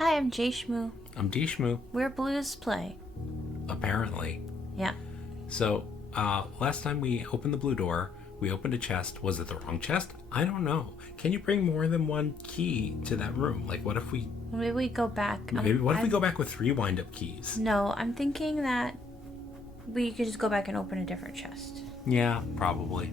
Hi, I'm JShmoo. I'm DShmoo. We're Blues Play. Apparently. Yeah. So, last time we opened the blue door, we opened a chest. Was it the wrong chest? I don't know. Can you bring more than one key to that room? Like, what if we... Maybe we go back. What if we go back with 3 wind-up keys? No, I'm thinking that we could just go back and open a different chest. Yeah, probably.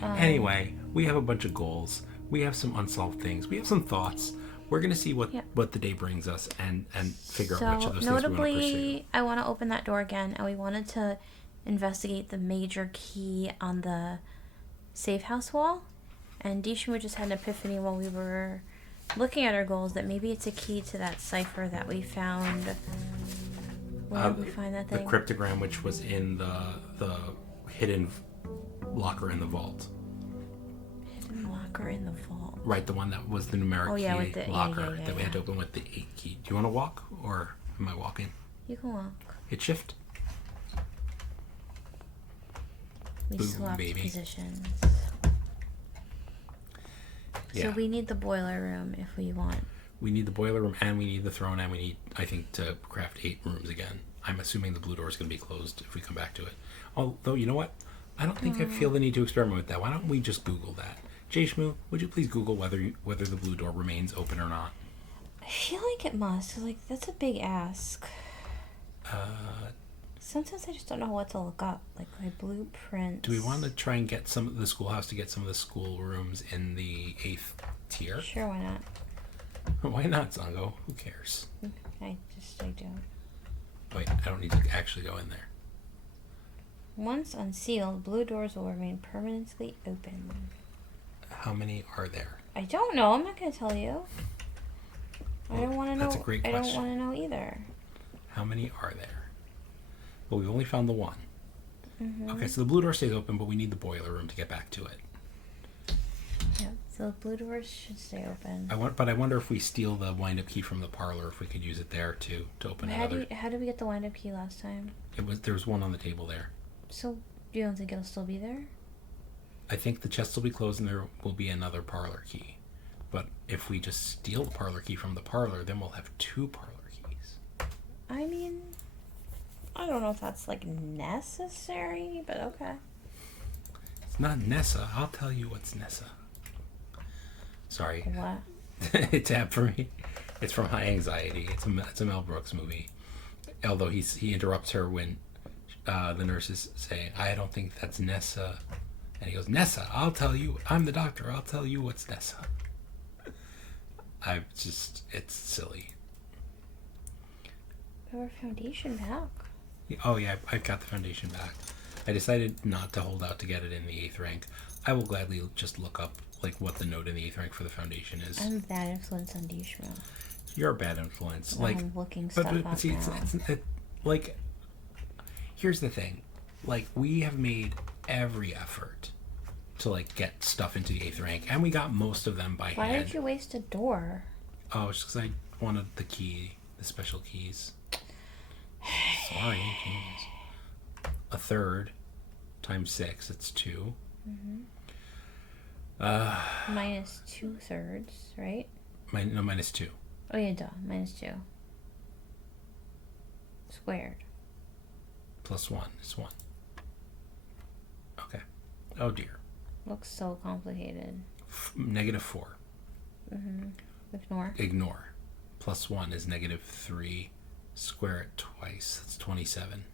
Anyway, we have a bunch of goals. We have some unsolved things. We have some thoughts. We're going to see what the day brings us and figure out which of those things we want to pursue. Notably, I want to open that door again, and we wanted to investigate the major key on the safe house wall. And DShmoo just had an epiphany while we were looking at our goals that maybe it's a key to that cipher that we found. Where did we find that thing? The cryptogram, which was in the hidden locker in the vault. Hidden locker in the vault. Right, the one that was the numeric key locker that we had to open with the 8 key. Do you want to walk, or am I walking? You can walk. Hit shift. We Boom, swapped baby. positions. Yeah. So we need the boiler room if we want. We need the boiler room, and we need the throne, and we need, I think, to craft 8 rooms again. I'm assuming the blue door is going to be closed if we come back to it. Although, you know what? I don't think I feel the need to experiment with that. Why don't we just Google that? JShmoo, would you please Google whether the blue door remains open or not? I feel like it must. Like, that's a big ask. Sometimes I just don't know what to look up. Like my blueprints. Do we want to try and get some of the schoolhouse to get some of the school rooms in the 8th tier? Sure, why not? Why not, Zongo? Who cares? I don't. Wait, I don't need to actually go in there. Once unsealed, blue doors will remain permanently open. How many are there? I don't know. I'm not going to tell you. I don't want to know. That's a great question. I don't want to know either. How many are there? Well, we've only found the one. Mm-hmm. Okay, so the blue door stays open, but we need the boiler room to get back to it. Yeah, so the blue doors should stay open. But I wonder if we steal the wind-up key from the parlor, if we could use it there to open another. How did we get the wind-up key last time? There was one on the table there. So you don't think it'll still be there? I think the chest will be closed and there will be another parlor key. But if we just steal the parlor key from the parlor, then we'll have 2 parlor keys. I mean, I don't know if that's like necessary, but okay. It's not Nessa. I'll tell you what's Nessa. Sorry. What? It's apt for me. It's from High Anxiety. It's a Mel Brooks movie. Although he interrupts her when the nurse is saying, "I don't think that's Nessa." And he goes, "Nessa, I'll tell you. I'm the doctor. I'll tell you what's Nessa." It's silly. Our foundation back. Oh yeah, I've got the foundation back. I decided not to hold out to get it in the 8th rank. I will gladly just look up like what the note in the 8th rank for the foundation is. I'm a bad influence on DShmoo. You're a bad influence. I'm looking stuff up see, now. Like, here's the thing. Like, we have made every effort to like get stuff into the 8th rank, and we got most of them by hand. Why did you waste a door? Oh, it's just because I wanted the key, the special keys. Sorry, jeez. A third times 6, it's 2. Mm-hmm. Minus 2/3, right? Minus 2. Oh yeah, duh. Minus 2. Squared. Plus 1 is 1. Okay. Oh dear. Looks so complicated. -4. Mm-hmm. Ignore. Plus 1 is -3. Square it twice. That's 27.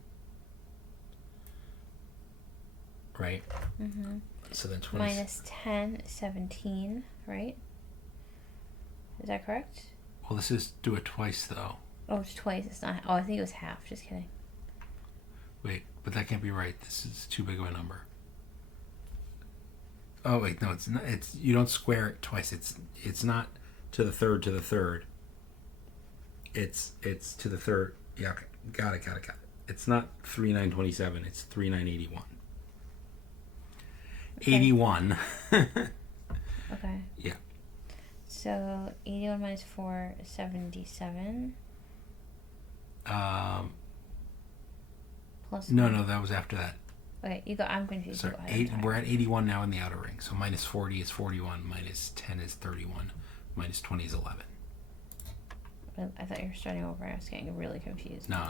Right? Mm-hmm. So then 20. Minus 10 is 17, right? Is that correct? Well, this is do it twice, though. Oh, it's twice. It's not. Oh, I think it was half. Just kidding. Wait, but that can't be right. This is too big of a number. Oh, wait, no, it's not. It's you don't square it twice. It's not to the third to the third. It's to the third. Yeah, okay. Got it. It's not 3,927. It's 3,981. Okay. 81. Okay. Yeah. So 81 minus 4 is 77. Plus No, that was after that. Okay, you go. I'm confused. Sorry, we're at 81 now in the outer ring. So minus 40 is 41. Minus 10 is 31. Minus 20 is 11. I thought you were starting over. I was getting really confused. No.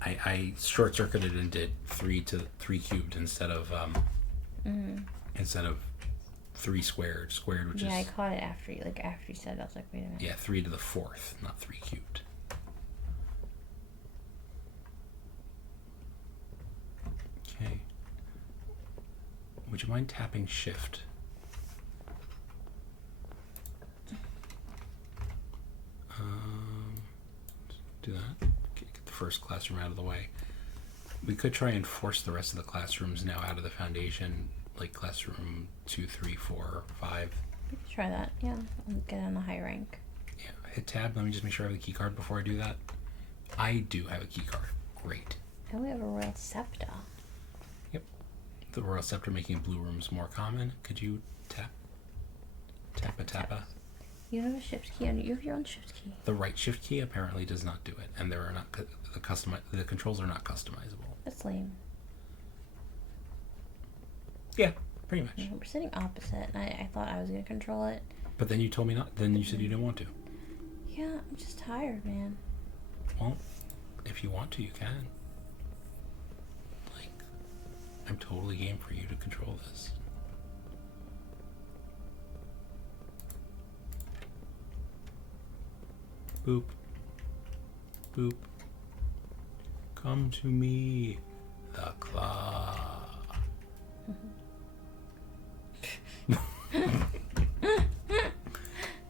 I short circuited and did 3 cubed instead of 3 squared, which is... Yeah, I caught it after you said it. I was like, wait a minute. Yeah, 3 to the 4th, not 3 cubed. Okay. Would you mind tapping shift? Do that. Get the first classroom out of the way. We could try and force the rest of the classrooms now out of the foundation, like classroom 2, 3, 4, 5. We could try that, yeah. I'll get on the high rank. Yeah, hit tab. Let me just make sure I have the key card before I do that. I do have a key card. Great. And we have a royal scepter. Yep. The royal scepter making blue rooms more common. Could you tap? Tappa. You have a shift key, and you have your own shift key. The right shift key apparently does not do it, and there are not the controls are not customizable. That's lame. Yeah, pretty much. Yeah, we're sitting opposite, and I thought I was gonna control it. But then you told me not. Then you said you didn't want to. Yeah, I'm just tired, man. Well, if you want to, you can. Like, I'm totally game for you to control this. Boop. Boop. Come to me, the claw.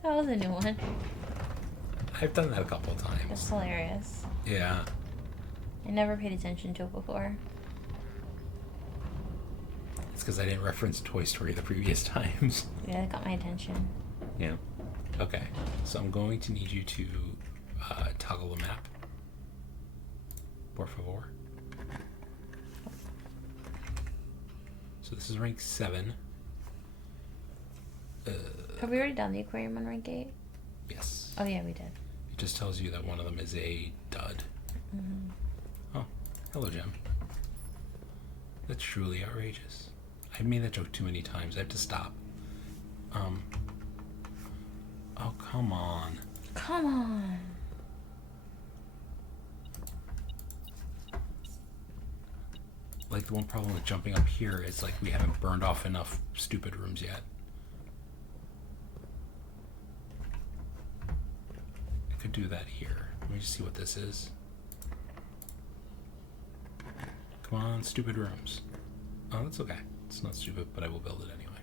That was a new one. I've done that a couple of times. That's hilarious. Yeah. I never paid attention to it before. It's because I didn't reference Toy Story the previous times. Yeah, that got my attention. Yeah. Okay. So I'm going to need you to toggle the map. Por favor. So this is rank 7. Have we already done the aquarium on rank 8? Yes. Oh yeah, we did. It just tells you that one of them is a dud. Mm-hmm. Oh, hello, Gem. That's truly outrageous. I've made that joke too many times. I have to stop. Oh, come on. Come on. Like, the one problem with jumping up here is, like, we haven't burned off enough stupid rooms yet. I could do that here. Let me just see what this is. Come on, stupid rooms. Oh, that's okay. It's not stupid, but I will build it anyway.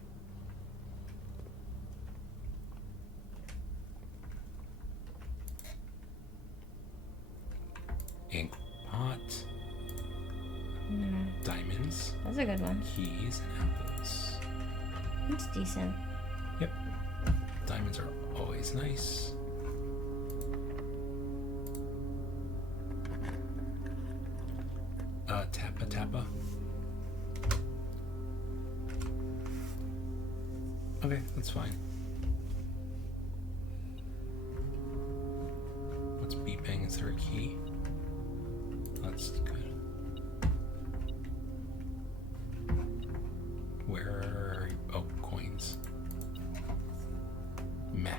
Ink pot. Diamonds. That's a good one. Keys and apples. It's decent. Yep. Diamonds are always nice. Tappa. Okay, that's fine. What's beat bang? Is there a key? That's good. Where are you? Oh, coins. Meh.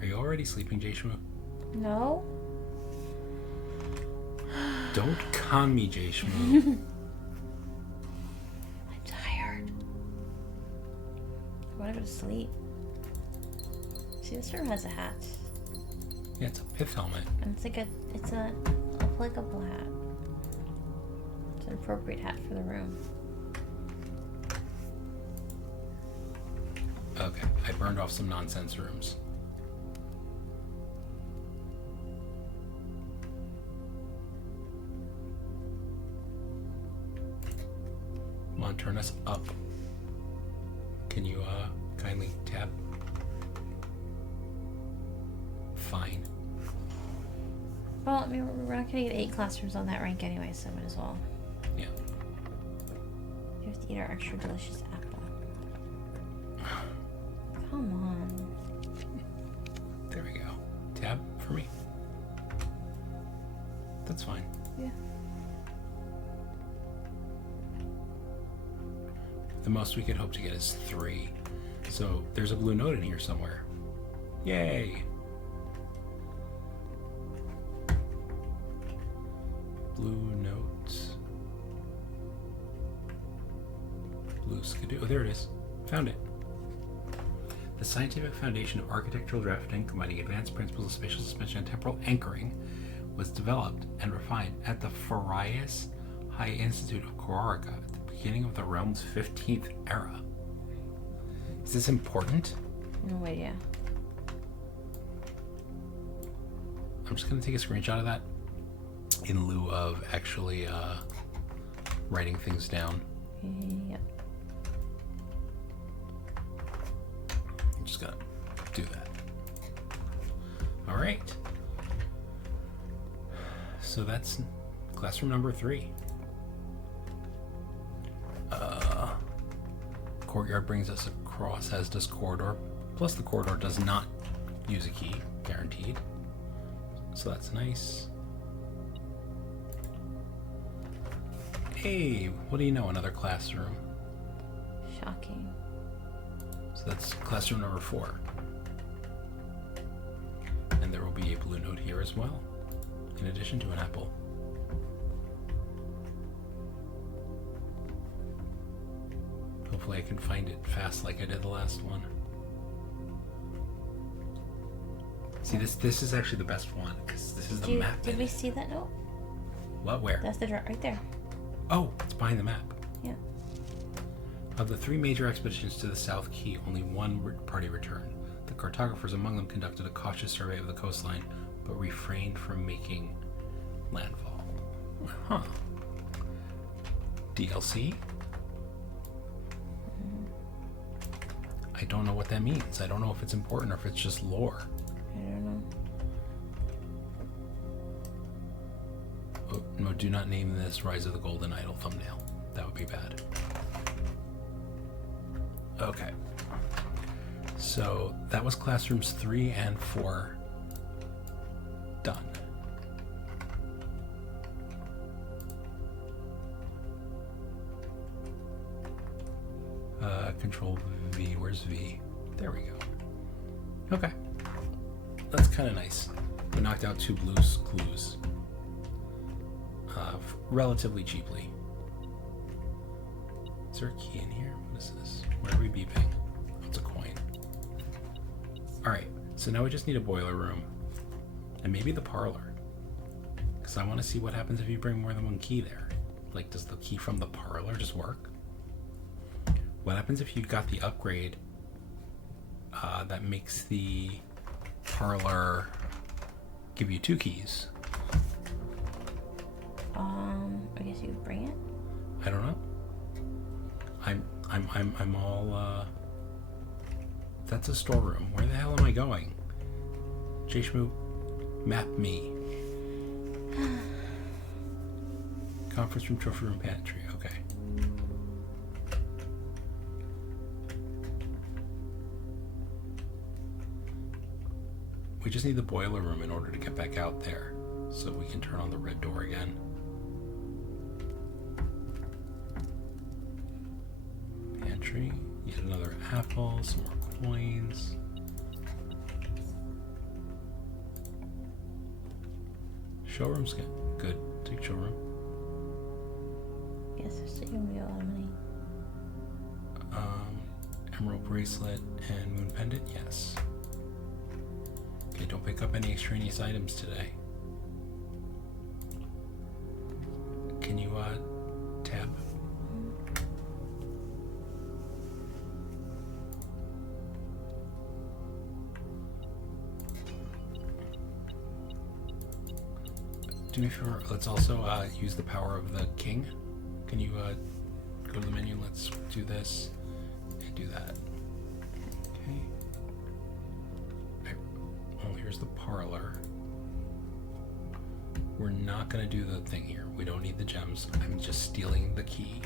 Are you already sleeping, JShmoo? No? Don't con me, JShmoo. I'm tired. I want to go to sleep. See, this room has a hat. Yeah, it's a pith helmet. And it's a applicable hat. It's an appropriate hat for the room. Okay, I burned off some nonsense rooms. Come on, turn us up. Can you kindly tab? Fine. Well, I mean, we're not gonna get 8 classrooms on that rank anyway, so might as well. Yeah. We have to eat our extra delicious apple. Come on. There we go. Tab for me. That's fine. Yeah. The most we could hope to get is 3. So there's a blue note in here somewhere. Yay! Blue notes. Blue skidoo. Oh, there it is. Found it. The scientific foundation of architectural drafting, combining advanced principles of spatial suspension and temporal anchoring, was developed and refined at the Farias High Institute of Coruña at the beginning of the realm's 15th era. Is this important? No idea. I'm just going to take a screenshot of that in lieu of actually writing things down. Yep. I'm just going to do that. All right. So that's classroom number 3. Courtyard brings us across, as does corridor. Plus the corridor does not use a key, guaranteed. So that's nice. Hey, what do you know? Another classroom. Shocking. So that's classroom number 4. And there will be a blue note here as well, in addition to an apple. Hopefully I can find it fast like I did the last one. See, this is actually the best one, because this is the map. Did we see that note? What, where? That's the right there. Oh, it's behind the map. Yeah. Of the 3 major expeditions to the South Key, only one party returned. The cartographers among them conducted a cautious survey of the coastline, but refrained from making landfall. Huh. DLC? I don't know what that means. I don't know if it's important or if it's just lore. I don't know. Oh, no, do not name this Rise of the Golden Idol thumbnail. That would be bad. Okay. So that was classrooms 3 and 4 done. Control V. Where's V? There we go. Okay. That's kind of nice. We knocked out 2 blue clues. Relatively cheaply. Is there a key in here? What is this? What are we beeping? Oh, it's a coin. Alright, so now we just need a boiler room. And maybe the parlor. Because I want to see what happens if you bring more than one key there. Like, does the key from the parlor just work? What happens if you got the upgrade that makes the parlor give you 2 keys? I guess you could bring it. I don't know. I'm all. That's a storeroom. Where the hell am I going? JShmoo, map me. Conference room, trophy room, pantry. Okay. We just need the boiler room in order to get back out there, so we can turn on the red door again. Pantry, yet another apple, some more coins. Showroom's good. Take showroom. Yes, there's still gonna be a lot of money. Emerald bracelet and moon pendant, yes. Okay, don't pick up any extraneous items today. Can you tab? Do me a favor, let's also use the power of the king. Can you go to the menu? Let's do this and do that. Okay. Oh, here's the parlor. We're not going to do the thing here. We don't need the gems. I'm just stealing the key.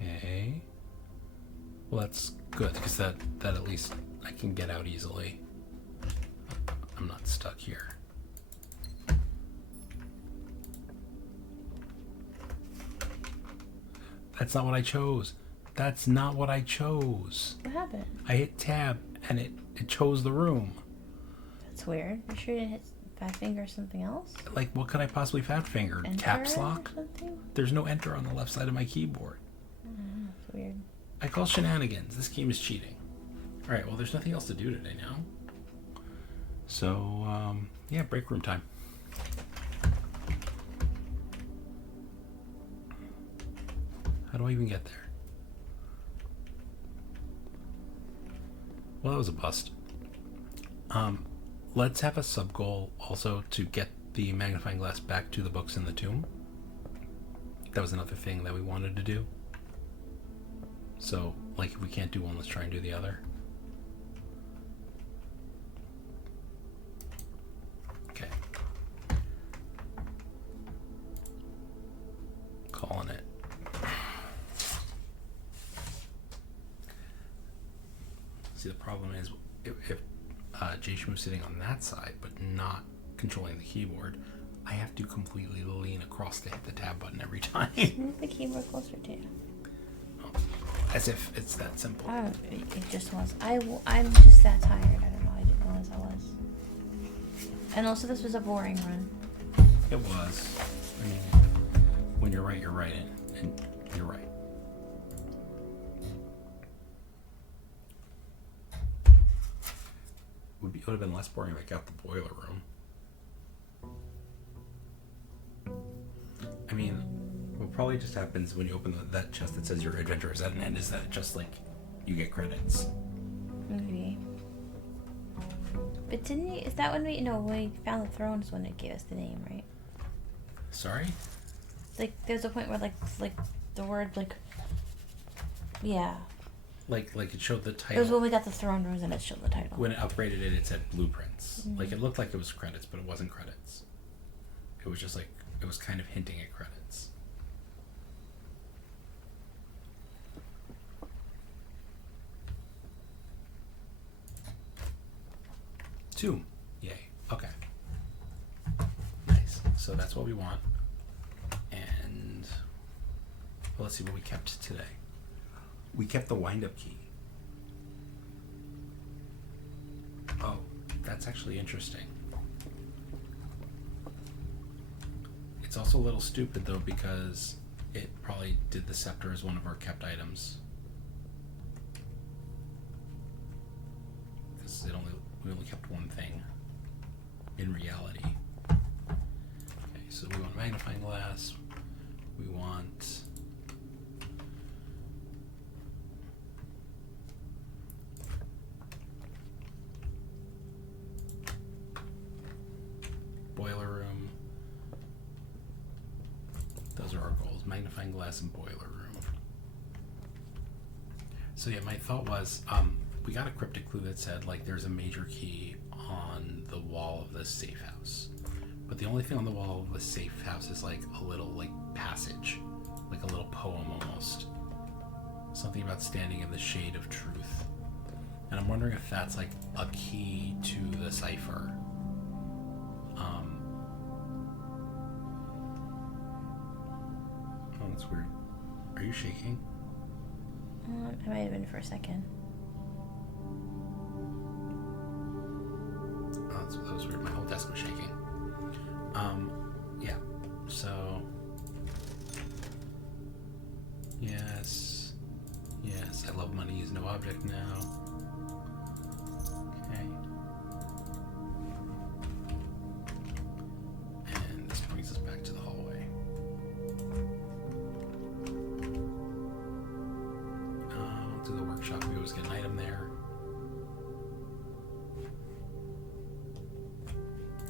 Okay. Well, that's good, because that at least I can get out easily. I'm not stuck here. That's not what I chose. That's not what I chose. What happened? I hit tab and it chose the room. That's weird. You sure you didn't hit fat finger or something else? Like, what could I possibly fat finger? Enter Caps lock? or something? There's no enter on the left side of my keyboard. That's weird. I call shenanigans. This game is cheating. Alright, well, there's nothing else to do today now. So, yeah, break room time. How do I even get there? Well, that was a bust. Let's have a sub goal also to get the magnifying glass back to the books in the tomb. That was another thing that we wanted to do. So, like, if we can't do one, let's try and do the other. Okay. Calling it. See, the problem is if JShmoo sitting on that side but not controlling the keyboard, I have to completely lean across to hit the tab button every time. Move the keyboard closer to you. Oh, as if it's that simple. It just was. I'm just that tired. I don't know. I didn't realize I was. And also, this was a boring run. It was. I mean, when you're right, you're right, and you're right. It would have been less boring if I got the boiler room. I mean, what probably just happens when you open that chest that says your adventure is at an end is that it just, like, you get credits. Maybe. But didn't you, is that when when we found the throne is when it gave us the name, right? Sorry? Like, there's a point where, like the word, yeah. Like it showed the title. It was when we got the throne rooms and it showed the title. When it upgraded it said blueprints. Mm-hmm. Like, it looked like it was credits, but it wasn't credits. It was just like, it was kind of hinting at credits. Two. Yay. Okay. Nice. So that's what we want. And well, let's see what we kept today. We kept the wind-up key. Oh, that's actually interesting. It's also a little stupid, though, because it probably did the scepter as one of our kept items. Because we only kept one thing in reality. Okay, so we want a magnifying glass. We want boiler room. Those are our goals. Magnifying glass and boiler room. So yeah, my thought was, we got a cryptic clue that said, like, there's a major key on the wall of the safe house. But the only thing on the wall of the safe house is, like, a little, like, passage. Like a little poem almost. Something about standing in the shade of truth. And I'm wondering if that's, like, a key to the cipher. Oh, that's weird. Are you shaking? I might have been for a second. Oh, that was weird. My whole desk was shaking. Yeah. So, yes. Yes, I love money is no object now. Okay. And this brings us back to the hallway. To the workshop, we always get an item there.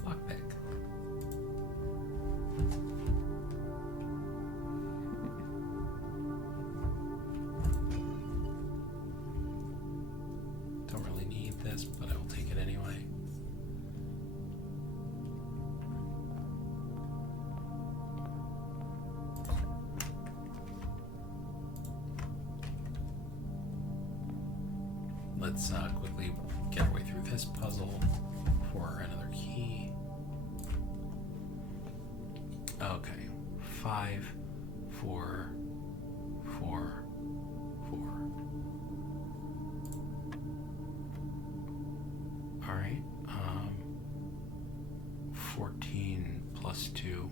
Lockpick. Don't really need this, but I will take it anyway. let's quickly get our way through this puzzle for another key. Okay, 5, 4, 4, 4. All right. 14 plus 2.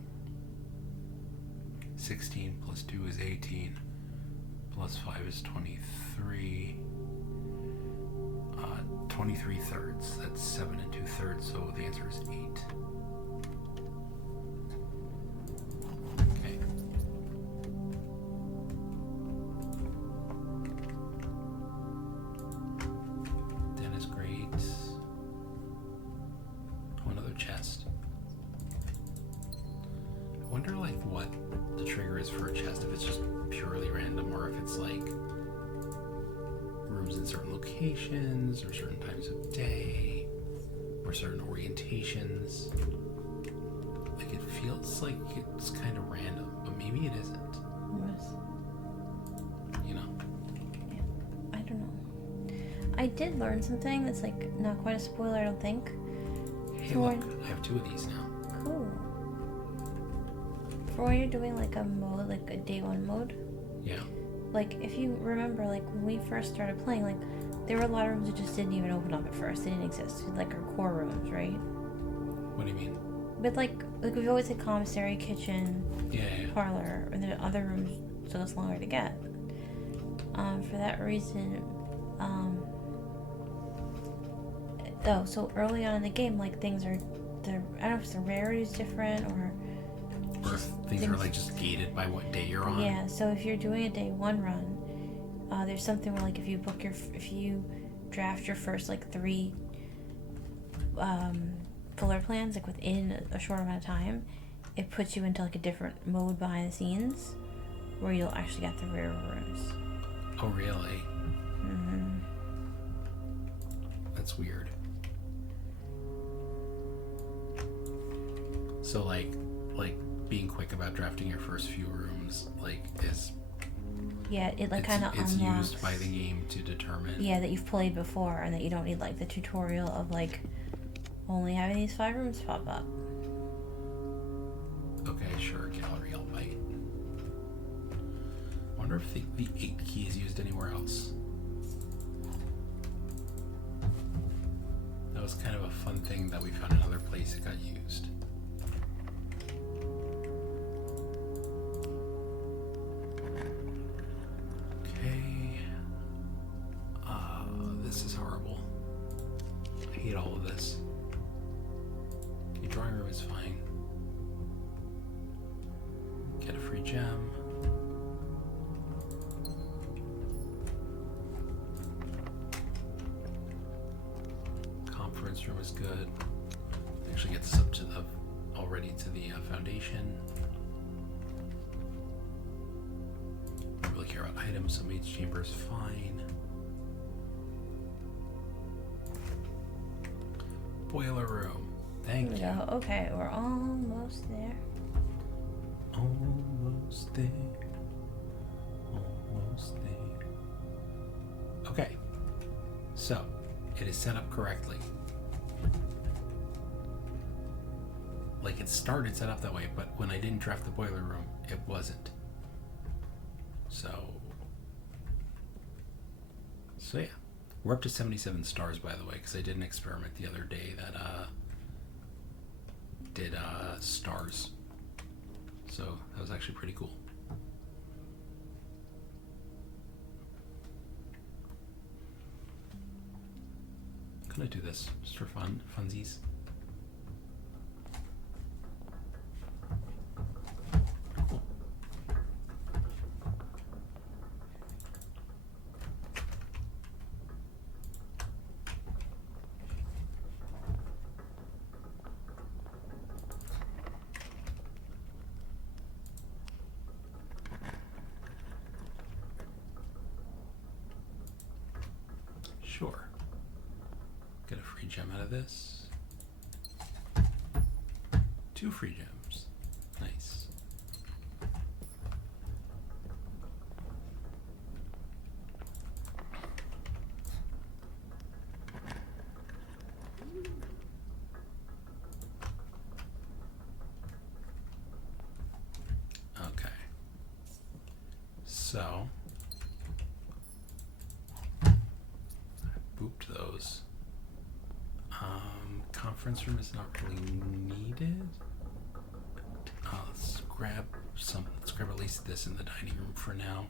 16 plus 2 is 18. Plus 5 is 23. 23 thirds. That's 7 and 2/3. So the answer is 8. Okay. Den is great. Oh, another chest. I wonder, like, what the trigger is for a chest. If it's just purely random, or if it's like rooms in certain locations, or certain times of day, or certain orientations. Like, it feels like it's kind of random, but maybe it isn't. Yes. You know? Yeah. I don't know. I did learn something that's like not quite a spoiler, I don't think. Hey, look, I have 2 of these now. Cool. For when you're doing like a mode, like a day 1 mode, Yeah. like if you remember, like when we first started playing, like there were a lot of rooms that just didn't even open up at first. They didn't exist. Like our core rooms, right? What do you mean? But like we've always had commissary, kitchen, Yeah. parlor, and the other rooms took us longer to get. For that reason, so early on in the game, like things are, I don't know if the rarity is different or Or if things are like just gated by what day you're on. Yeah, so if you're doing a day 1 run, there's something where like if you draft your first like 3 fuller plans like within a short amount of time, it puts you into like a different mode behind the scenes where you'll actually get the rare rooms. Oh, really? Mm-hmm. That's weird. So like being quick about drafting your first few rooms, like, is Yeah, it like kind of it's unlocks. used by the game to determine. Yeah, that you've played before and that you don't need like the tutorial of like only having these 5 rooms pop up. Okay, sure, gallery, I'll bite. Wonder if the 8 key is used anywhere else. That was kind of a fun thing that we found another place it got used. Okay. This is horrible. I hate all of this. Your drawing room is fine. Get a free gem. Conference room is good. Actually gets us up to the foundation. Don't really care about items, so maid's chamber is fine. Boiler room. Thank you. Go. Okay, we're almost there. Almost there. Almost there. Okay. So, it is set up correctly. Like, it started set up that way, but when I didn't draft the boiler room, it wasn't. So yeah. We're up to 77 stars, by the way, because I did an experiment the other day that did stars. So that was actually pretty cool. I'm gonna do this just for funsies. Cool. Sure. Get a free gem out of this. 2 free gems. Nice. So, I booped those. Conference room is not really needed. Let's grab at least this in the dining room for now.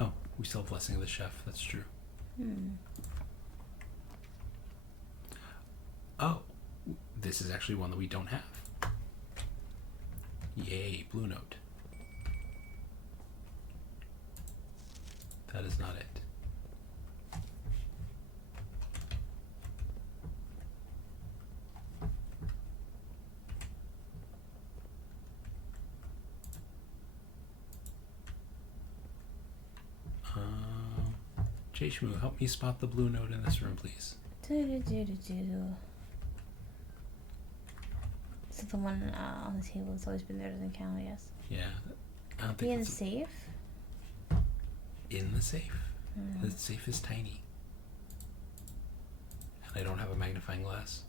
Oh, we still have Blessing of the Chef. That's true. Oh, this is actually one that we don't have. Yay, Blue Note. That is not it. JShmoo, help me spot the Blue Note in this room, please. So the one on the table that's always been there doesn't count, I guess. Yeah. I don't Be think in the it's safe? in the safe. The safe is tiny. And I don't have a magnifying glass.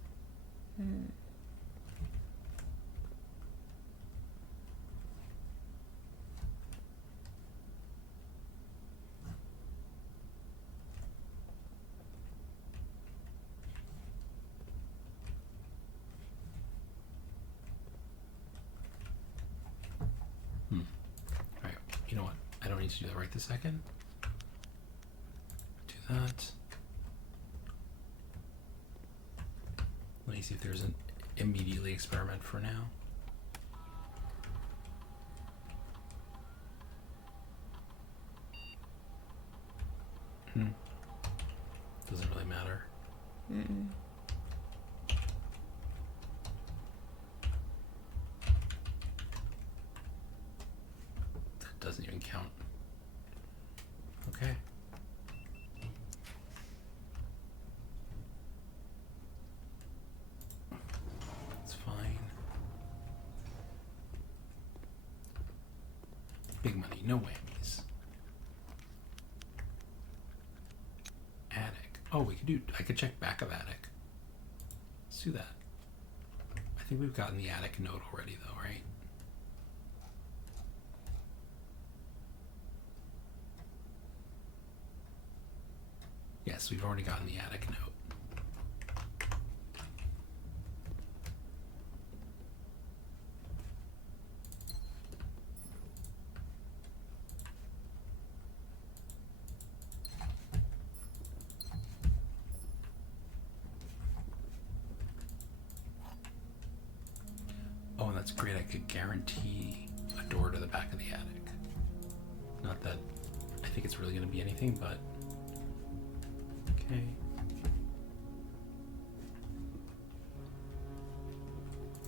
Alright, you know what? I don't need to do that right this second. Do that. Let me see if there's an immediately experiment for now. Doesn't really matter. That doesn't even count. Okay. That's fine. Big money, no whammies. Attic. Oh, I could check back of attic. Let's do that. I think we've gotten the attic note already though, right? Yes, we've already gotten the attic note. Oh, and that's great. I could guarantee a door to the back of the attic. Not that I think it's really going to be anything, but okay.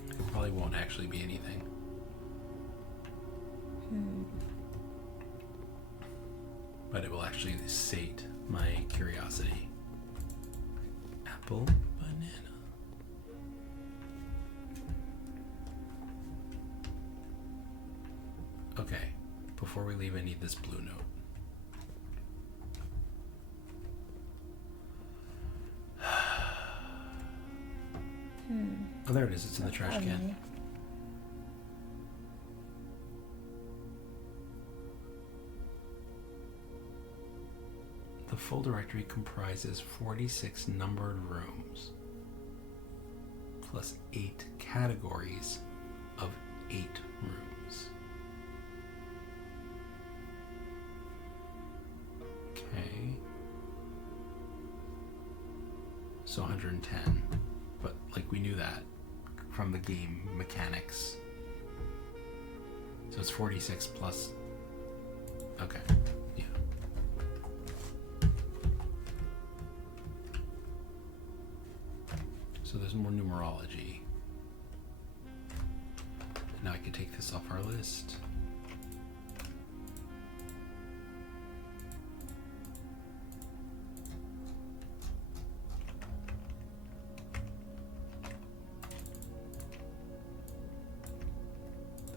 It probably won't actually be anything. But it will actually sate my curiosity. Apple, banana. Okay, before we leave, I need this Blue Note. Oh, there it is. It's in the trash can. The full directory comprises 46 numbered rooms, plus 8 categories of 8 rooms. Okay. So 110. But, like, we knew that from the game mechanics. So it's 46 plus... Okay. Yeah. So there's more numerology. Now I can take this off our list.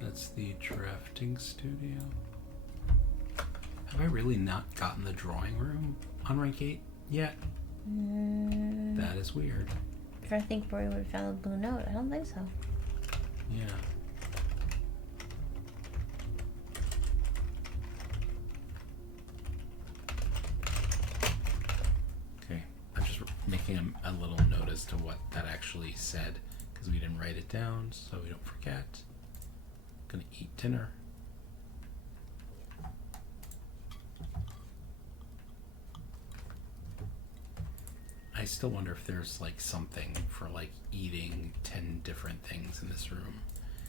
That's the drafting studio. Have I really not gotten the drawing room on rank 8 yet? That is weird. I think Rory would have found the Blue Note. I don't think so. Yeah. taking a little note as to what that actually said because we didn't write it down, so we don't forget. Gonna eat dinner. I still wonder if there's like something for like eating 10 different things in this room.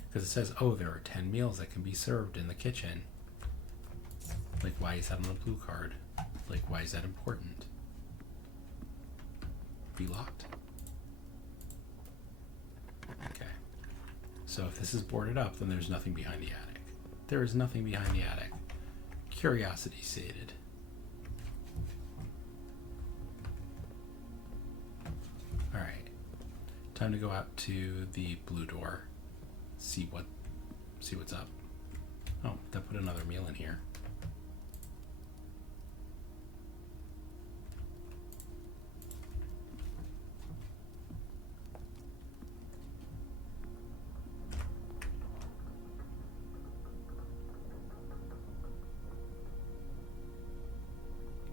Because it says, oh, there are 10 meals that can be served in the kitchen. Like, why is that on the blue card? Like, why is that important? Be locked. Okay. So if this is boarded up, then there's nothing behind the attic. There is nothing behind the attic. Curiosity sated. Alright. Time to go out to the blue door. See what's up. Oh, that put another meal in here.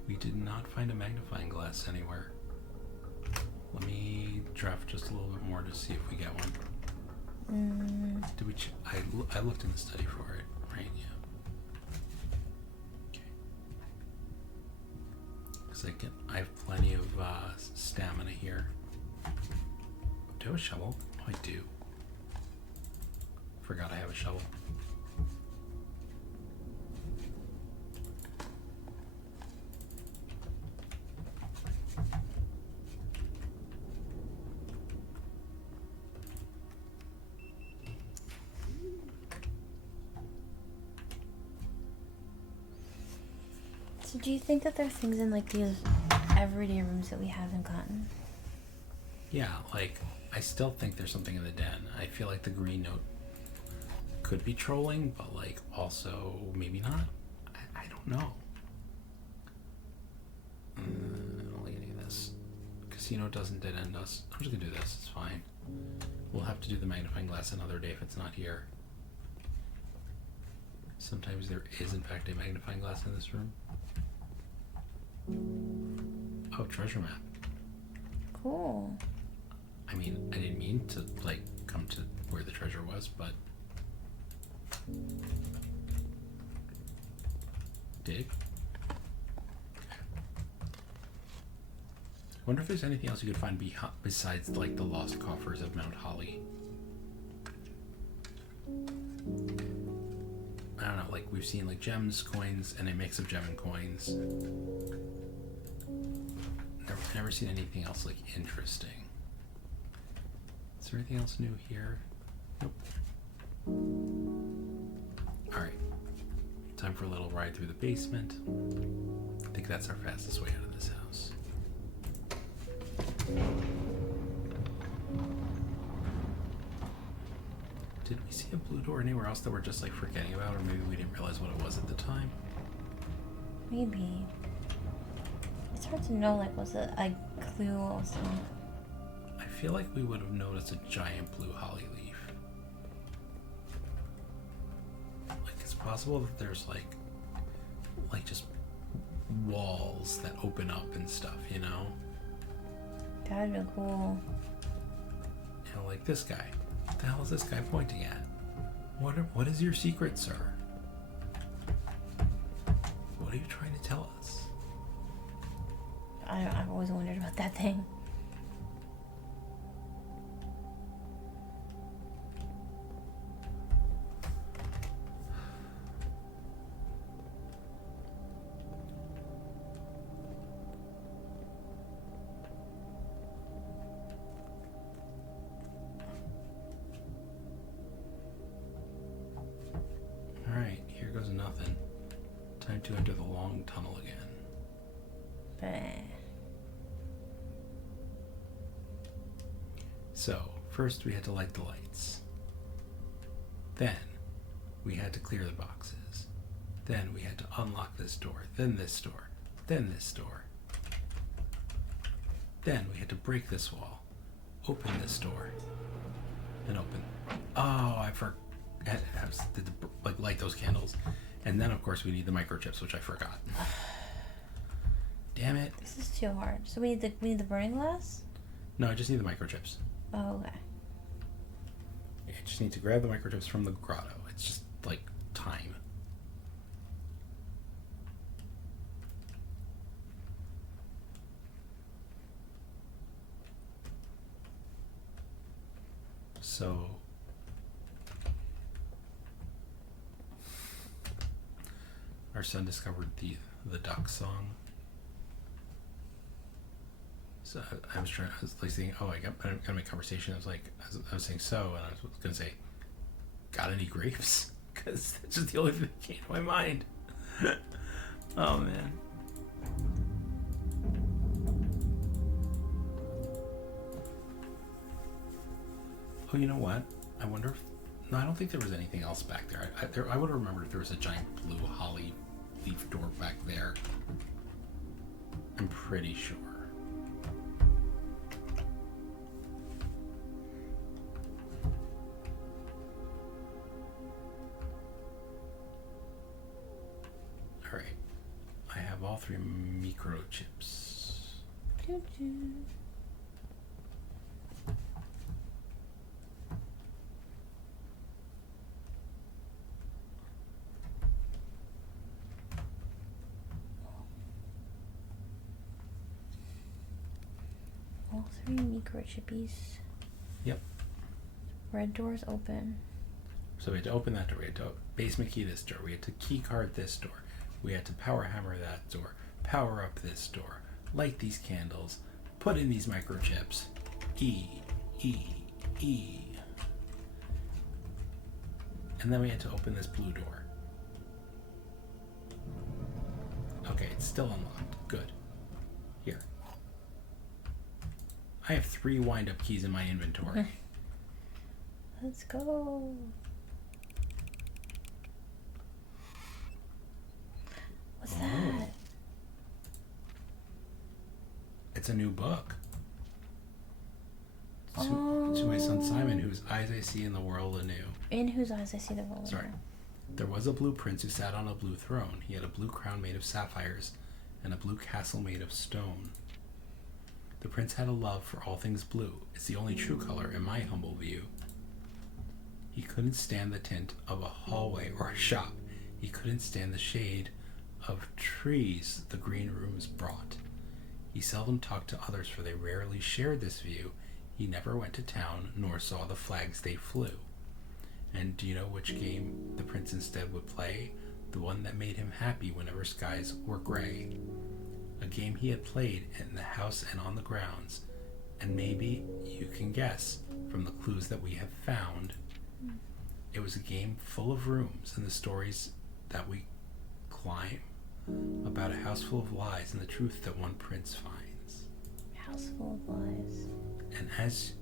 We did not find a magnifying glass anywhere. Let me draft just a little bit more to see if we get one. Did we? I looked in the study for it, right? Yeah. Okay. Because I have plenty of stamina here. Do I have a shovel? Oh, I do. Forgot I have a shovel. So do you think that there are things in like these everyday rooms that we haven't gotten? Yeah, like I still think there's something in the den. I feel like the green note could be trolling, but like also maybe not. I don't know. I don't like any of this. Casino doesn't dead end us. I'm just gonna do this. It's fine. We'll have to do the magnifying glass another day if it's not here. Sometimes there is in fact a magnifying glass in this room. Oh, treasure map. Cool. I mean, I didn't mean to like come to where the treasure was, but dig. I wonder if there's anything else you could find besides like the lost coffers of Mount Holly. I don't know, like we've seen like gems, coins, and a mix of gem and coins. Never seen anything else like interesting. Is there anything else new here? Nope. Alright. Time for a little ride through the basement. I think that's our fastest way out of this house. Did we see a blue door anywhere else that we're just like forgetting about, or maybe we didn't realize what it was at the time? Maybe. It's hard to know, like, was it a clue or something? I feel like we would have noticed a giant blue holly leaf. Like, it's possible that there's like just walls that open up and stuff, you know? That'd be cool. You know, like this guy. What the hell is this guy pointing at? What is your secret, sir? What are you trying to tell us? I've always wondered about that thing. Alright, here goes nothing. Time to enter the long tunnel again. So, first we had to light the lights. Then, we had to clear the boxes. Then we had to unlock this door, then this door, then this door. Then we had to break this wall, open this door, and open. Oh, I forgot. Like light those candles. And then, of course, we need the microchips, which I forgot. Damn it. This is too hard. So we need the burning glass? No, I just need the microchips. Oh, okay. I just need to grab the microchips from the grotto. It's just like time. So our son discovered the duck song. So I was like saying, oh, I gotta make conversation. I was saying so, and I was gonna say, got any grapes? Because that's just the only thing that came to my mind. Oh man. Oh, you know what? I wonder if... No, I don't think there was anything else back there. I would have remembered if there was a giant blue holly leaf door back there. I'm pretty sure. Alright. I have all 3 microchips. Choo-choo. All 3 microchippies. Yep. Red doors open. So we had to open that door. We had to basement key this door. We had to key card this door. We had to power hammer that door. Power up this door. Light these candles. Put in these microchips. E. And then we had to open this blue door. Okay, it's still unlocked. Good. Here. I have 3 wind-up keys in my inventory. Let's go. What's that? It's a new book. To my son Simon, whose eyes I see in the world anew. In whose eyes I see the world. Sorry. There was a blue prince who sat on a blue throne. He had a blue crown made of sapphires and a blue castle made of stone. The prince had a love for all things blue. It's the only true color in my humble view. He couldn't stand the tint of a hallway or a shop. He couldn't stand the shade of trees the green rooms brought. He seldom talked to others, for they rarely shared this view. He never went to town, nor saw the flags they flew. And do you know which game the prince instead would play? The one that made him happy whenever skies were gray. A game he had played in the house and on the grounds. And maybe you can guess from the clues that we have found. It was a game full of rooms and the stories that we climb, about a house full of lies and the truth that one prince finds. House full of lies. And as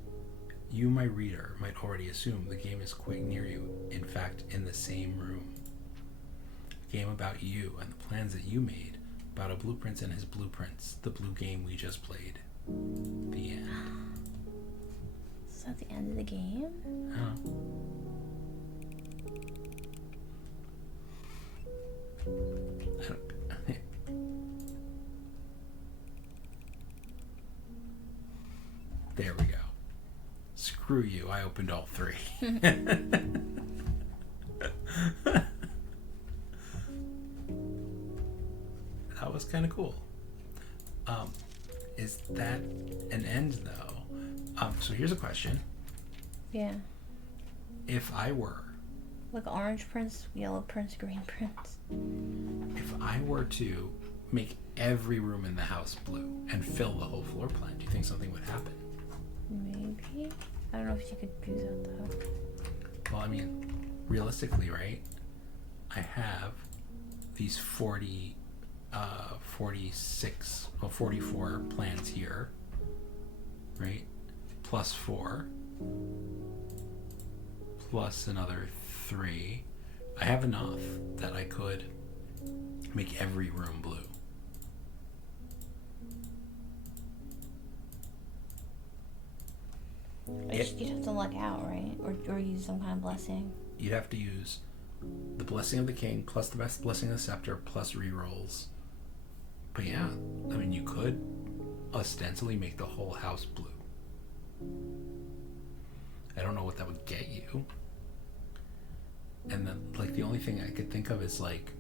you, my reader, might already assume, the game is quite near you, in fact, in the same room. A game about you and the plans that you made, about a blue prince and his blueprints, the blue game we just played. The end. Is that the end of the game? Huh? There we go. Screw you, I opened all 3. That was kind of cool. Is that an end though? So here's a question. Yeah. If I were... Like orange prince, yellow prince, green prince. If I were to make every room in the house blue and fill the whole floor plan, do you think something would happen? Maybe. I don't know if you could do that though. Well, I mean, realistically, right? I have these 44 plans here, right? Plus 4, plus another 3. I have enough that I could make every room blue. You'd have to luck out, right? Or use some kind of blessing. You'd have to use the blessing of the king plus the best blessing of the scepter plus rerolls But yeah, I mean, you could ostensibly make the whole house blue. I don't know what that would get you. And then, like, the only thing I could think of is, like,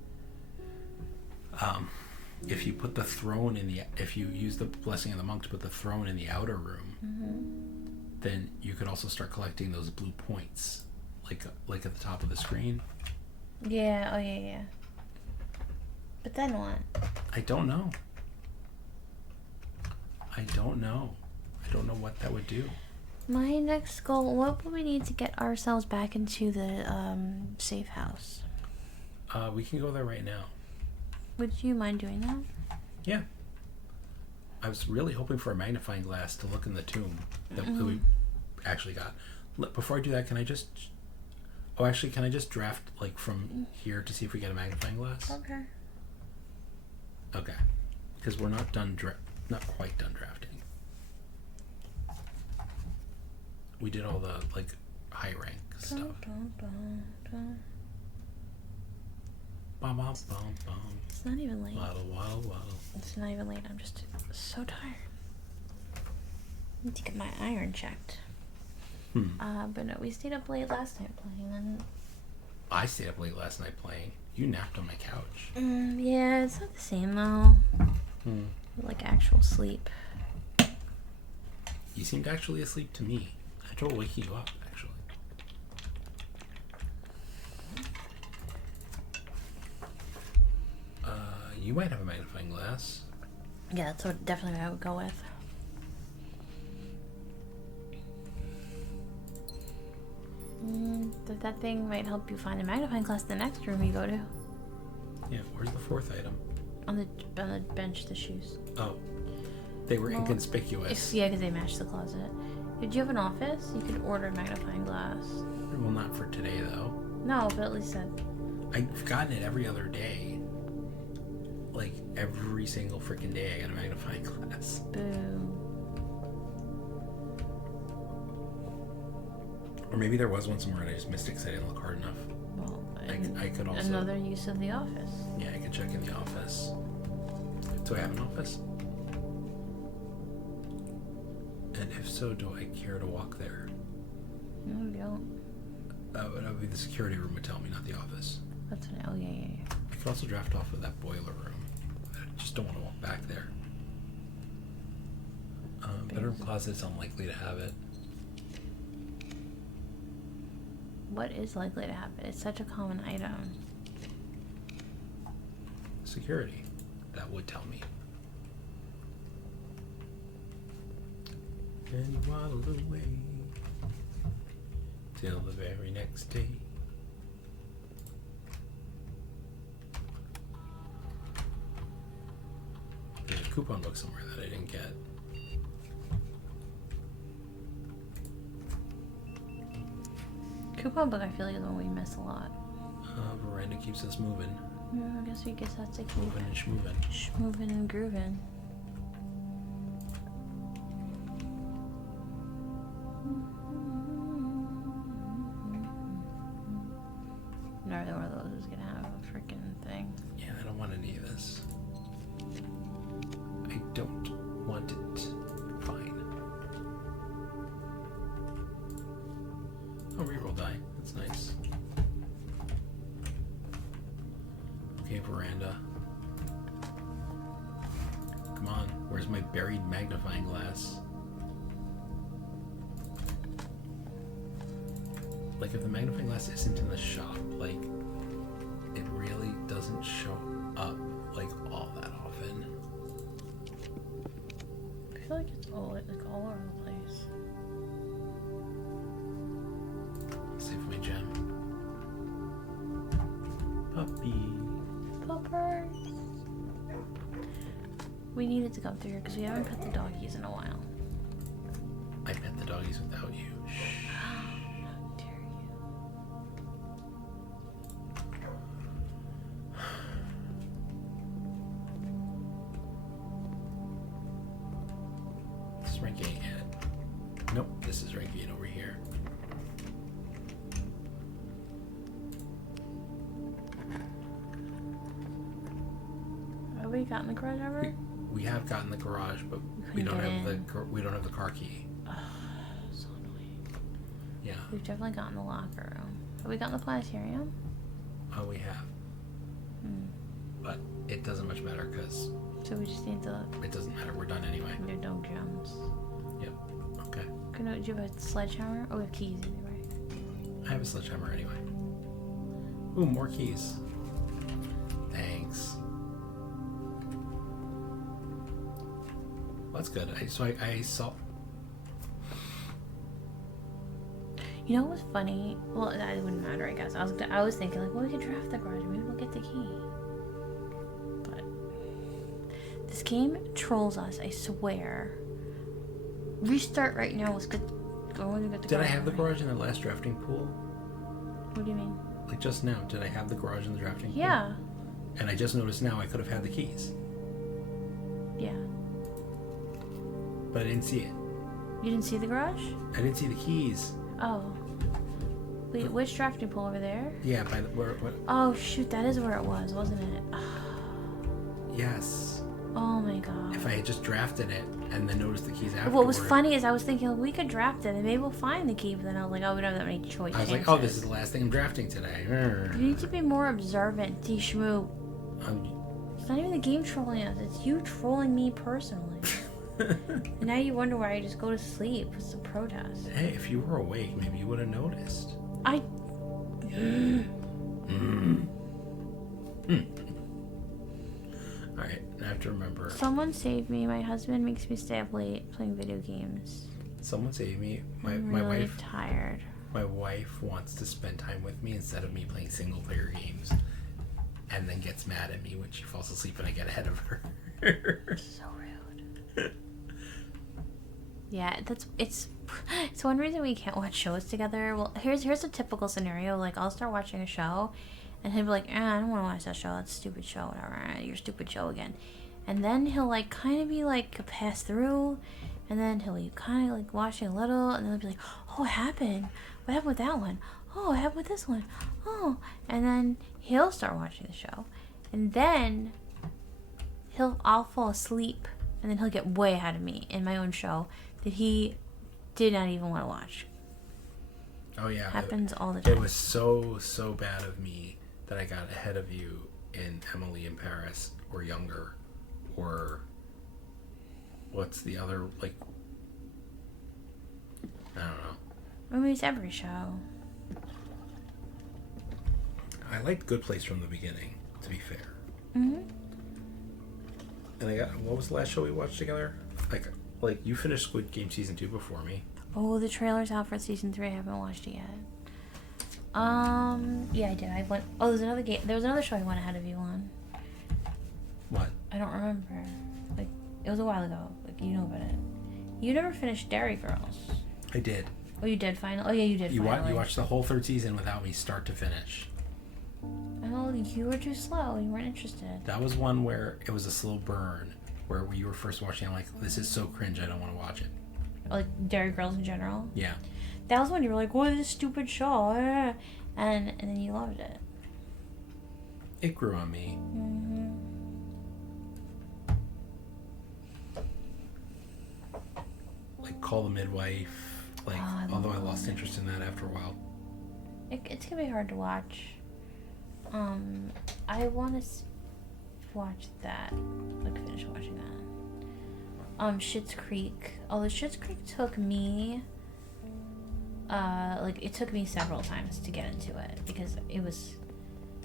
if you put the throne if you use the Blessing of the Monk to put the throne in the outer room, then you could also start collecting those blue points, like at the top of the screen. Yeah, oh yeah. But then what? I don't know. I don't know what that would do. My next goal, what would we need to get ourselves back into the safe house? We can go there right now. Would you mind doing that? Yeah. I was really hoping for a magnifying glass to look in the tomb that we actually got. Before I do that, can I just draft, like, from here to see if we get a magnifying glass? Okay. Because we're not quite done drafting. We did all the, like, high rank stuff. Bum, bum, bum, bum. It's not even late. Waddle, waddle, waddle. It's not even late. I'm just so tired. I need to get my iron checked. But no, we stayed up late last night playing. And I stayed up late last night playing. You napped on my couch. Yeah, it's not the same though. Like actual sleep. You seemed actually asleep to me. I had trouble waking you up, actually. You might have a magnifying glass. Yeah, that's definitely what I would go with. That thing might help you find a magnifying glass in the next room you go to. Yeah, where's the fourth item? On the bench, the shoes. Oh, they were inconspicuous. Yeah, because they matched the closet. Did you have an office? You could order a magnifying glass. Well, not for today, though. No, but at least that... I've gotten it every other day. Like, every single freaking day I got a magnifying glass. Boo. Or maybe there was one somewhere and I just missed it because I didn't look hard enough. Well, I could also... Another use of the office. Yeah, I can check in the office. Do I have an office? And if so, do I care to walk there? No, you don't. That would be the security room would tell me, not the office. That's what... Oh, yeah. I could also draft off of that boiler room. I just don't want to walk back there. Bedroom closet's unlikely to have it. What is likely to happen? It's such a common item. Security. That would tell me. And you waddled away till the very next day. There's a coupon book somewhere that I didn't get. Coupon book, I feel like, is the one we miss a lot. Veranda keeps us moving. I guess we that's to keep Moving and schmoving. schmoving and grooving. Neither one of those is gonna have a freaking thing. Yeah, I don't want any of this. I don't want it. Fine. Oh, reroll die. That's nice. Okay, veranda. Come on. Where's my buried magnifying glass? Like, if the magnifying glass isn't in the shop, like, it really doesn't show up, like, all that often. I feel like it's all over the place. Save my gem. Puppy. Puppers. We needed to come through here because we haven't pet the doggies in a while. I pet the doggies without you. Shh. How dare you? This is rank 8 yet. Nope, this is rank 8 over here. Are we we gotten the garage ever? We have gotten the garage, but we don't have the car key. So annoying. Yeah. We've definitely gotten the locker room. Have we gotten the planetarium? Oh, we have. But it doesn't much matter because... So we just need the... It doesn't matter. We're done anyway. There are no gems. Yep. Okay. Do you have a sledgehammer? Oh, we have keys either way. I have a sledgehammer anyway. Ooh, more keys. Thanks. That's good. I saw... You know what was funny? Well, that wouldn't matter, I guess. I was thinking, like, well, we could draft the garage. Maybe we'll get the key. But this game trolls us, I swear. Restart right now was good. Did I have the garage in the last drafting pool? What do you mean? Like just now, did I have the garage in the drafting pool? Yeah. And I just noticed now I could have had the keys. Yeah. But I didn't see it. You didn't see the garage? I didn't see the keys. Oh. Wait, which drafting pool over there? Yeah, by the... Where, Oh, shoot, that is where it was, wasn't it? Yes. Oh my god. If I had just drafted it and then noticed the keys afterwards... What was funny is I was thinking, like, we could draft it and maybe we'll find the key, but then I was like, oh, we don't have that many choices. I was like, oh, this is the last thing I'm drafting today. You need to be more observant, JShmoo. It's not even the game trolling us, it's you trolling me personally. And now you wonder why I just go to sleep. What's the protest? Hey, if you were awake, maybe you would have noticed. Alright, I have to remember. Someone save me. My husband makes me stay up late playing video games. Someone save me. I'm my really wife. Tired. My wife wants to spend time with me instead of me playing single player games, and then gets mad at me when she falls asleep and I get ahead of her. So rude. Yeah, it's one reason we can't watch shows together. Well, here's a typical scenario. Like, I'll start watching a show, and he'll be like, I don't want to watch that show. That's a stupid show. Whatever. Your stupid show again. And then he'll, like, kind of be, like, pass through, and then he'll be kind of, like, watching a little, and then he'll be like, oh, what happened? What happened with that one? Oh, what happened with this one? Oh. And then he'll start watching the show, and then I'll fall asleep, and then he'll get way ahead of me in my own show that he did not even want to watch. Oh yeah, happens all the time. It was so bad of me that I got ahead of you in Emily in Paris, or Younger, or what's the other, like, I don't know. I mean, it's every show. I liked Good Place from the beginning, to be fair. Mm-hmm. And what was the last show we watched together? Like you finished Squid Game season 2 before me. Oh, the trailer's out for season 3. I haven't watched it yet. Yeah, I did. I went. Oh, there's another game. There was another show I went ahead of you on. What? I don't remember. Like, it was a while ago. Like, you know about it. You never finished Dairy Girls. I did. Oh, you did finally. Oh, yeah, you did. You finally. You watched the whole 3rd season without me start to finish. Oh, you were too slow. You weren't interested. That was one where it was a slow burn, where you were first watching. I'm like, this is so cringe. I don't want to watch it. Like Dairy Girls in general. Yeah. That was when you were like, "What is this stupid show?" And then you loved it. It grew on me. Mm-hmm. Like Call the Midwife. Like, although I lost interest in that after a while. It's gonna be hard to watch. I want to watch that. Like, finish watching that. Schitt's Creek. Although Schitt's Creek took me, it took me several times to get into it because it was.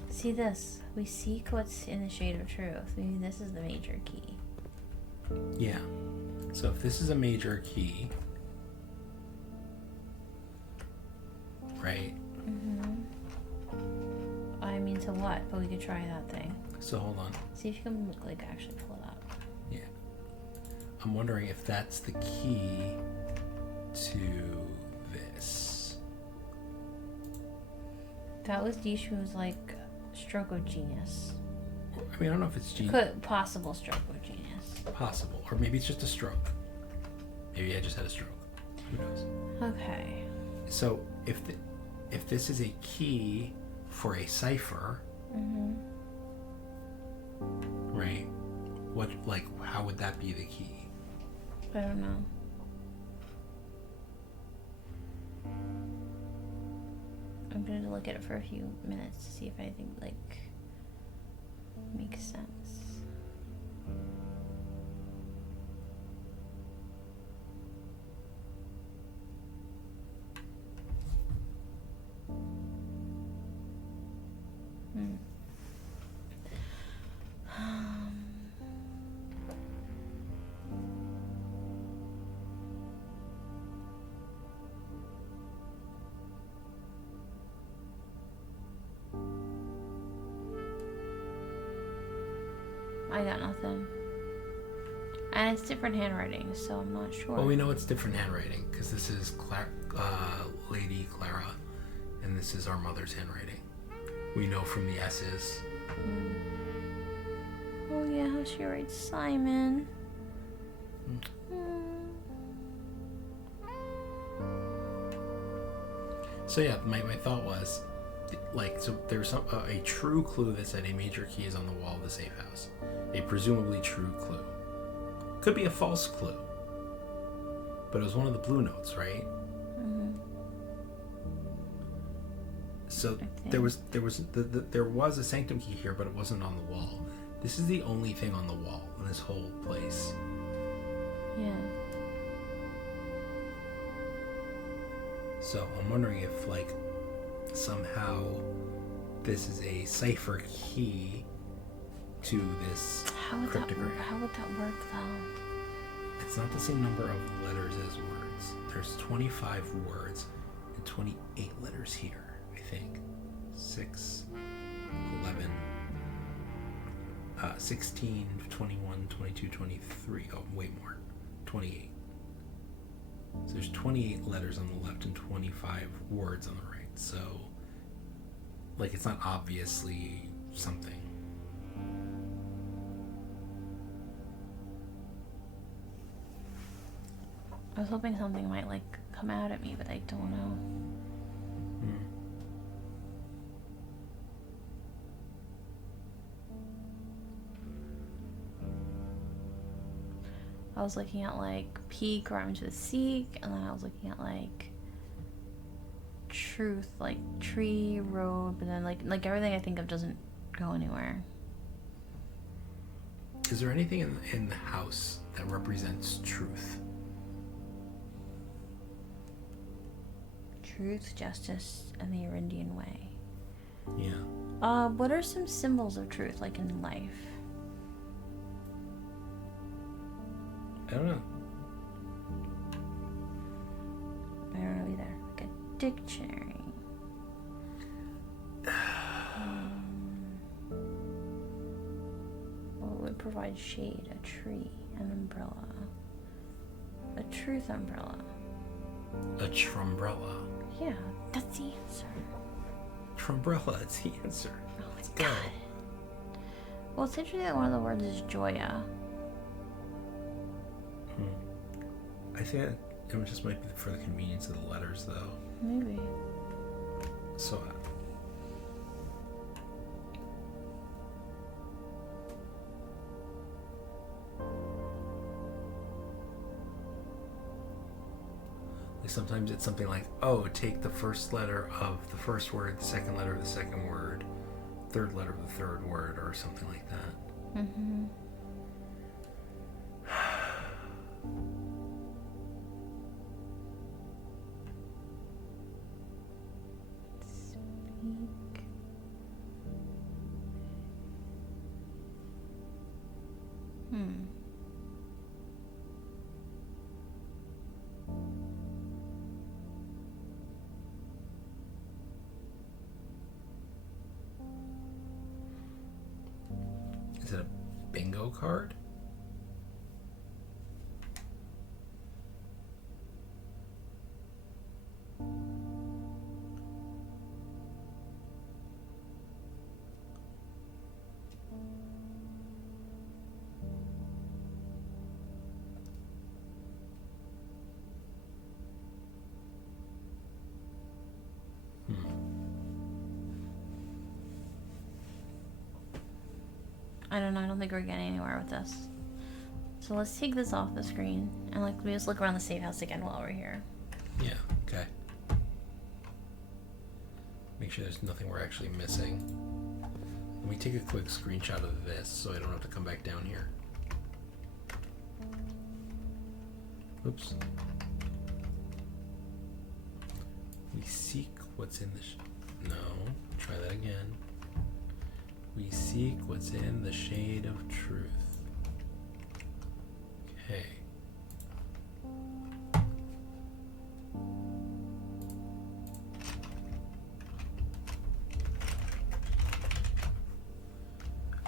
See this? We seek what's in the shade of truth. Maybe this is the major key. Yeah. So if this is a major key, right? Mm-hmm. I mean, to what? But we could try that thing. So hold on. See if you can like actually pull it up. Yeah. I'm wondering if that's the key to this. That was JShmoo's like stroke of genius. I mean, I don't know if it's genius. Possible stroke of genius. Possible. Or maybe it's just a stroke. Maybe I just had a stroke. Who knows? Okay. So if this is a key for a cipher, Mm-hmm. right? What, like, how would that be the key? I don't know. I'm going to look at it for a few minutes to see if anything, like, makes sense. I got nothing. And it's different handwriting, so I'm not sure. Well, we know it's different handwriting because this is Lady Clara, and this is our mother's handwriting. We know from the S's. Oh yeah, how she writes Simon. So yeah, my thought was, like, so there's a true clue that said a major key is on the wall of the safe house. A presumably true clue. Could be a false clue. But it was one of the blue notes, right? Mm-hmm. So there was a sanctum key here, but it wasn't on the wall. This is the only thing on the wall in this whole place. Yeah. So I'm wondering if, like, somehow this is a cipher key to this cryptogram. How would that work, though? It's not the same number of letters as words. There's 25 words and 28 letters here, I think. 6, 11, 16, 21, 22, 23. Oh, way more. 28. So there's 28 letters on the left and 25 words on the right. So, like, it's not obviously something. I was hoping something might, like, come out at me, but I don't know. I was looking at, like, peak rhymes with seek, and then I was looking at, like, truth, like tree, road, but then, like everything I think of doesn't go anywhere. Is there anything in the house that represents truth? Truth, justice, and the Arindian way. Yeah. What are some symbols of truth, like in life? I don't know. I don't know either. Like a dictionary. What would provide shade? A tree, an umbrella, a truth umbrella. A trumbrella. Yeah, that's the answer. Trumbrella, it's the answer. Oh my Let's god. go. Well, it's interesting that one of the words is joya. I think it just might be for the convenience of the letters, though. Maybe. So, like sometimes it's something like, oh, take the first letter of the first word, the second letter of the second word, third letter of the third word, or something like that. Mm-hmm. Speak. Is it a bingo card? I don't know. I don't think we're getting anywhere with this. So let's take this off the screen and like we just look around the safe house again while we're here. Yeah. Okay. Make sure there's nothing we're actually missing. Let me take a quick screenshot of this so I don't have to come back down here. Oops. We seek what's in the... No. Try that again. We seek what's in the shade of truth. Okay.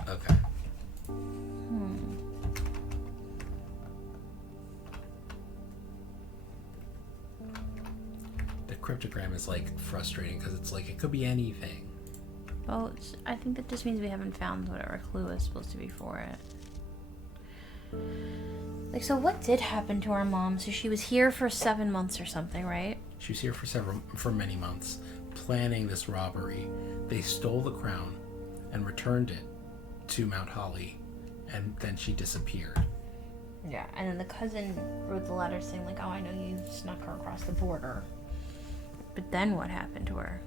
Okay. The cryptogram is like frustrating because it's like it could be anything. Well, I think that just means we haven't found whatever clue is supposed to be for it. Like, so what did happen to our mom? So she was here for 7 months or something, right? She was here for many months, planning this robbery. They stole the crown and returned it to Mount Holly, and then she disappeared. Yeah, and then the cousin wrote the letter saying like, "Oh, I know you snuck her across the border." But then what happened to her?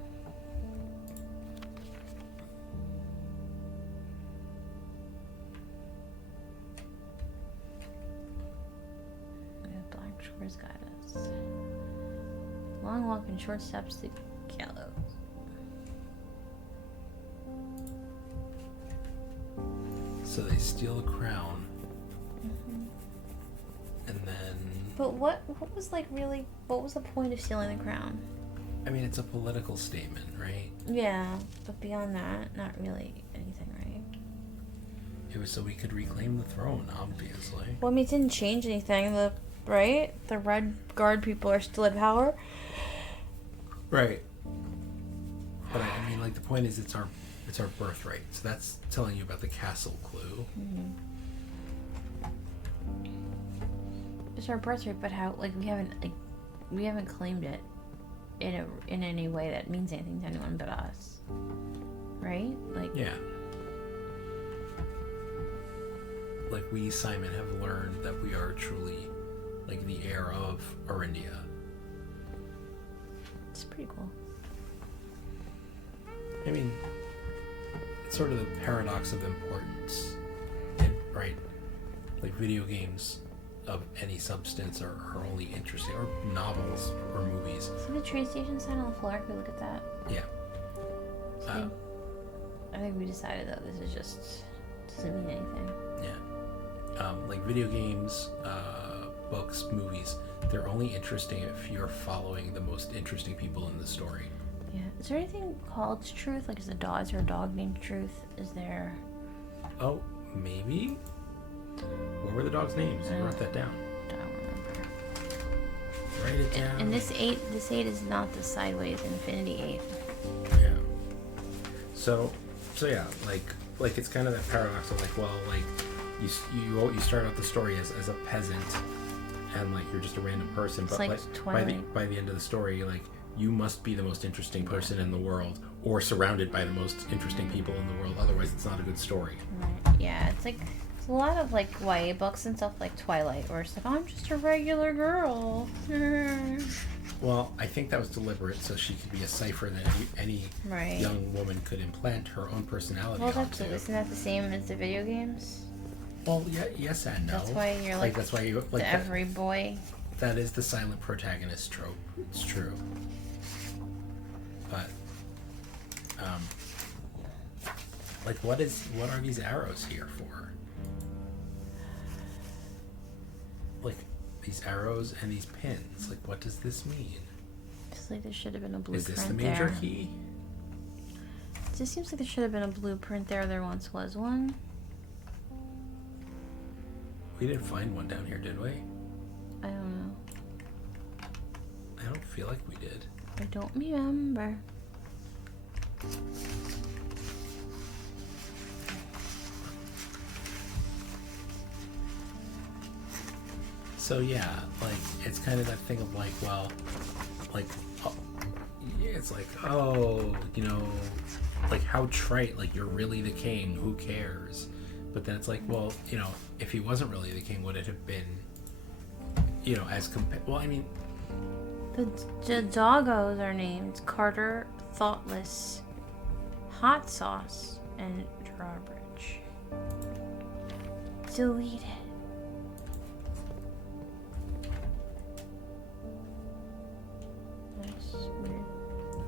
Black Shores Goddess. Long walk and short steps to Gallows. So they steal the crown, and then... But what was like really, what was the point of stealing the crown? I mean, it's a political statement, right? Yeah, but beyond that, not really anything, right? It was so we could reclaim the throne, obviously. Well, I mean, it didn't change anything, right? The Red Guard people are still in power. Right. But I mean, like, the point is it's our birthright. So that's telling you about the castle clue. Mm-hmm. It's our birthright, but how? Like, we haven't claimed it in any way that means anything to anyone but us, right? Like, yeah. Like, we, Simon, have learned that we are truly, like, the heir of Arindia. It's pretty cool. I mean, it's sort of the paradox of importance, right? Like, video games of any substance are only interesting, or novels or movies. See the train station sign on the floor? Can we look at that? Yeah. See, I think we decided that this is just doesn't mean anything. Yeah. Like video games, books, movies, they're only interesting if you're following the most interesting people in the story. Yeah. Is there anything called Truth? Like, is there a dog named Truth? Is there... Oh, maybe? What were the dogs' names? You wrote that down. I don't remember. Write it down. And this 8 is not the sideways infinity 8. Yeah. So yeah, like it's kind of that paradox of like, well, like you start out the story as a peasant, and like you're just a random person, It's but like by the end of the story, like you must be the most interesting person in the world, or surrounded by the most interesting people in the world. Otherwise, it's not a good story. Right. Yeah, it's like a lot of like YA books and stuff like Twilight, where it's like, I'm just a regular girl. Well, I think that was deliberate, so she could be a cipher that any Right. young woman could implant her own personality Well, onto. isn't that the same as the video games? Well, yeah, yes and no. That's why you're like that's why you like the every boy. That is the silent protagonist trope. It's true. But, like, what are these arrows here for? Like, these arrows and these pins. Like, what does this mean? It's like there should have been a blueprint Is this the major there. key? It just seems like there should have been a blueprint there. There once was one. We didn't find one down here, did we? I don't know. I don't feel like we did. I don't remember. So yeah, like it's kind of that thing of like, well, like, yeah, it's like, oh, you know, like how trite, like you're really the king, who cares? But then it's like, well, you know, if he wasn't really the king, would it have been, you know, as well, I mean, The doggos are named Carter, Thoughtless, Hot Sauce, and Drawbridge. Delete it. That's weird.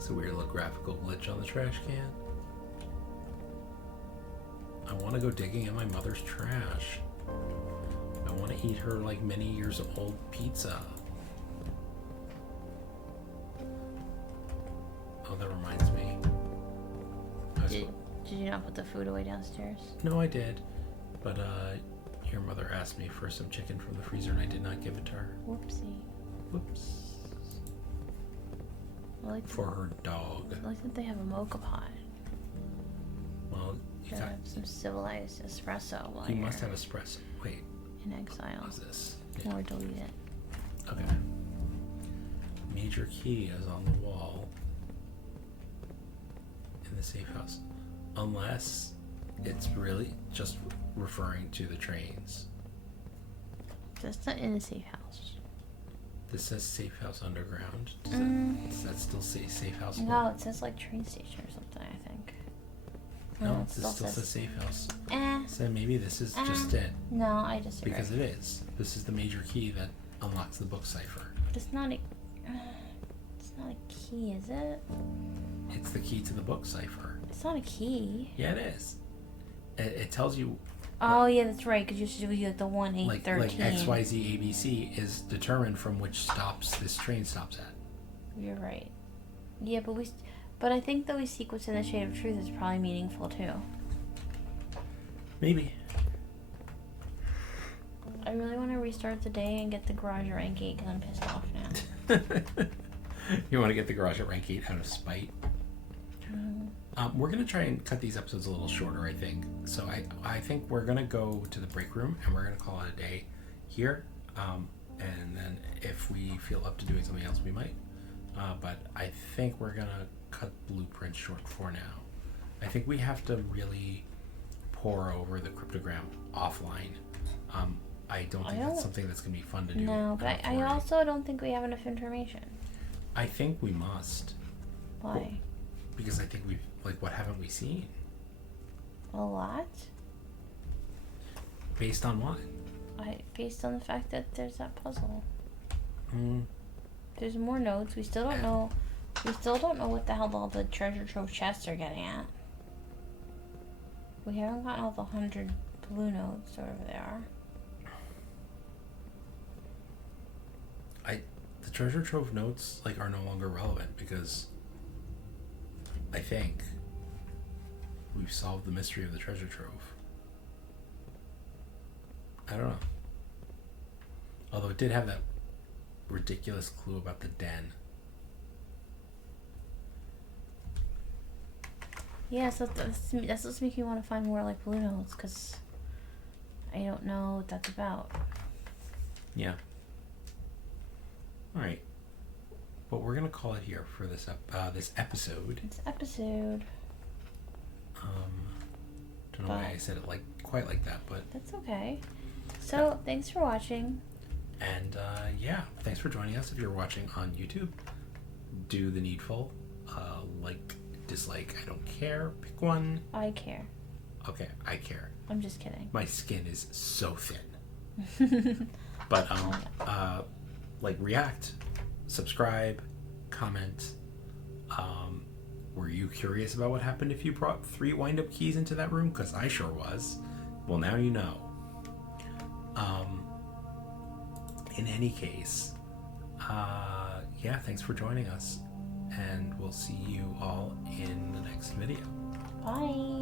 it's a weird little graphical glitch on the trash can. I want to go digging in my mother's trash. I want to eat her like many years old pizza. Oh, that reminds me. Did you not put the food away downstairs? No, I did. But your mother asked me for some chicken from the freezer and I did not give it to her. Whoopsie. Whoops. I like For her dog. I like that they have a mocha pot. Well, you They got. have some civilized espresso while You you're must have espresso. Wait, in exile. what's this? Yeah. Or delete it. Okay. Major key is on the wall in the safe house. Unless it's really just referring to the trains. That's not in a safe house. This says safe house underground. Does that still say safe house? No, it says like train station or something, I think. No, it still says safe house. So maybe this is just it. No, I disagree. Because it is. This is the major key that unlocks the book cipher. It's not a key, is it? It's the key to the book cipher. It's not a key. Yeah, it is. It tells you. Oh, yeah, that's right, because you should do like the 1, 8, Like 13. XYZ ABC is determined from which stops this train stops at. You're right. Yeah, but I think that we sequence in the Shade of Truth is probably meaningful too. Maybe. I really want to restart the day and get the garage at rank 8 because I'm pissed off now. You want to get the garage at rank 8 out of spite? We're going to try and cut these episodes a little shorter, I think. So I think we're going to go to the break room and we're going to call it a day here. And then if we feel up to doing something else, we might. But I think we're going to cut Blueprint short for now. I think we have to really pour over the cryptogram offline. I don't think that's something that's going to be fun to do. No, but I also don't think we have enough information. I think we must. Why? Because I think we've, like, what haven't we seen? A lot? Based on what? Based on the fact that there's that puzzle. There's more notes. We still don't know. We still don't know what the hell all the treasure trove chests are getting at. We haven't gotten all the 100 blue notes, or whatever they are. The treasure trove notes, like, are no longer relevant because I think we've solved the mystery of the treasure trove. I don't know. Although it did have that ridiculous clue about the den. Yeah, so that's what's making me want to find more like blue notes, because I don't know what that's about. Yeah. All right. But we're gonna call it here for this this episode. This episode. Don't know why I said it quite like that, but that's okay. So thanks for watching. And yeah, thanks for joining us. If you're watching on YouTube, do the needful. Like, dislike, I don't care. Pick one. I care. Okay, I care. I'm just kidding. My skin is so thin. But like, react, subscribe, comment. Were you curious about what happened if you brought 3 wind-up keys into that room? Because I sure was. Well, now you know. In any case, yeah, thanks for joining us. And we'll see you all in the next video. Bye.